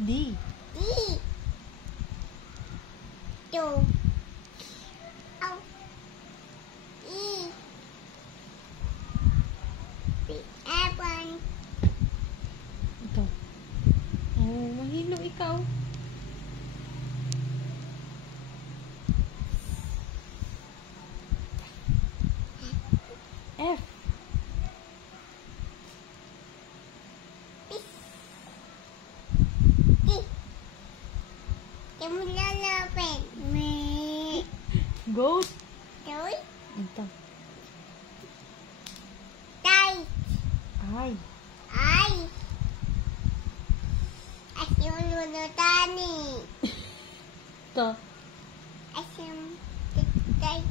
D. D. Two. Oh. E. Apple. Ito. Oh, mahilo ikaw. F. Goat. Ito. I. Ito. Kite.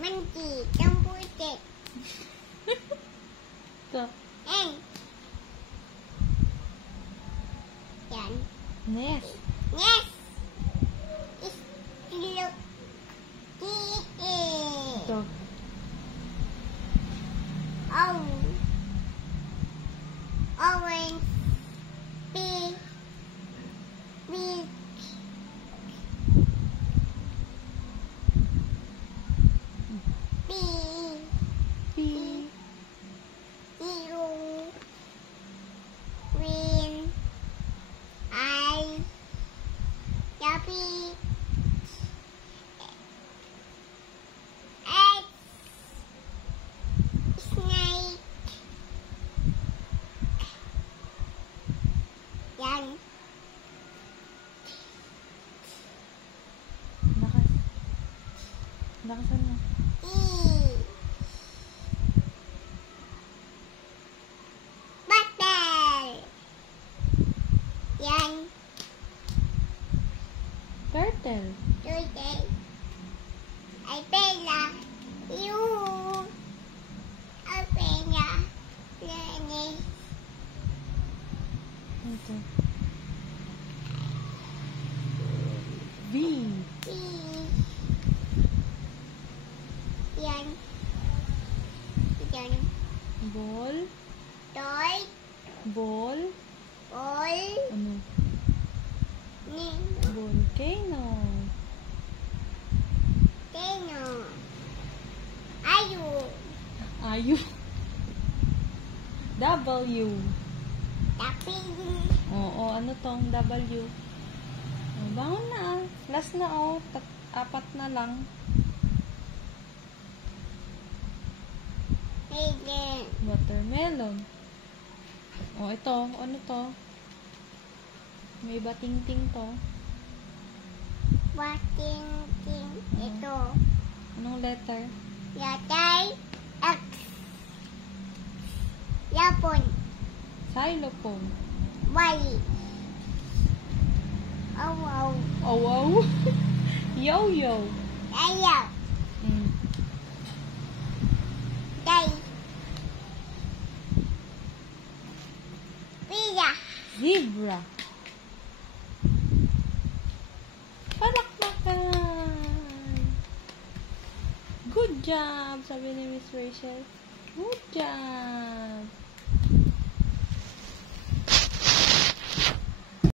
Monkey, don't put it. Ito. Yan. Nest. Yes. Look. Ito. Oh. Orange. Big. Big. Big. P. Blue. Green. I. Yummy. X. Snake. Yan. Lakas. Lakasan mo. E. Bottle. Yan. Turtle. Today. I pela. You. I pela. Nani. Ito. V. E. Yan. Yan. Ball. Toy. Ball. Ball. Ano? Ni. Volcano. Teno. Ayu. Ayu. W. Tapi. Oo, ano tong W? Oh, bangon na ah. Last na oh. Apat na lang. Ayan. Watermelon. Oh, ito. Ano to? May bating-ting to. Wating ting. Ito. Anong letter? Yatay. X. Yapon. Xylophone. Y. Oh, wow. Oh, wow. Yo-yo. Ayaw. Mm. Day. Pila. Zebra. Palakpakan. Good job, sabi ni Miss Rachel. Good job.